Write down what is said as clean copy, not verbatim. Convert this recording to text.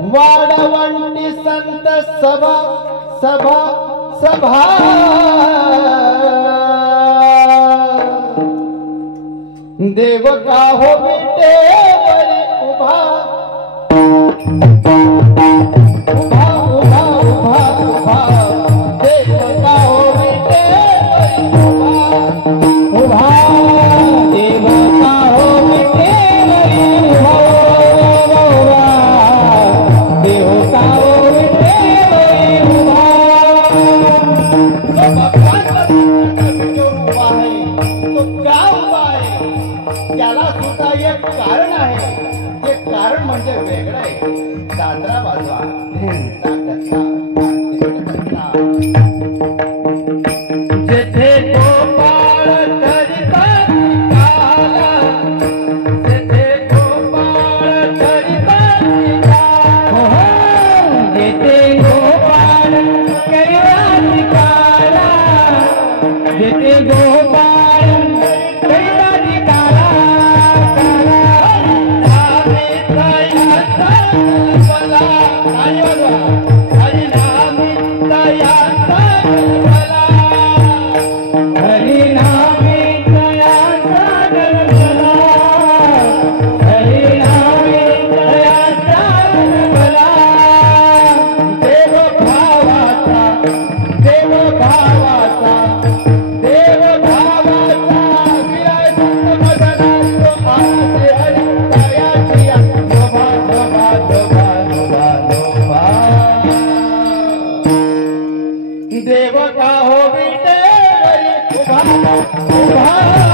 वाडवंटी संत सभा सभा सभा देव का हो विटेवरी उभा उभा उभा उभा उभा देव का हो विटेवरी उभा उभा देव का हो विटेवरी उभा उभा देव का हो विटेवरी उभा त्याला सुद्धा एक कारण आहे ते कारण म्हणजे वेगळं आहे दादरा वाजवा जेथे गोपाळ धरिता काला जेथे गोपाळ धरिता काला जेथे गोपाळ धरिता काला जेथे गोपाळ देव का हो विटेवरी उभा उभा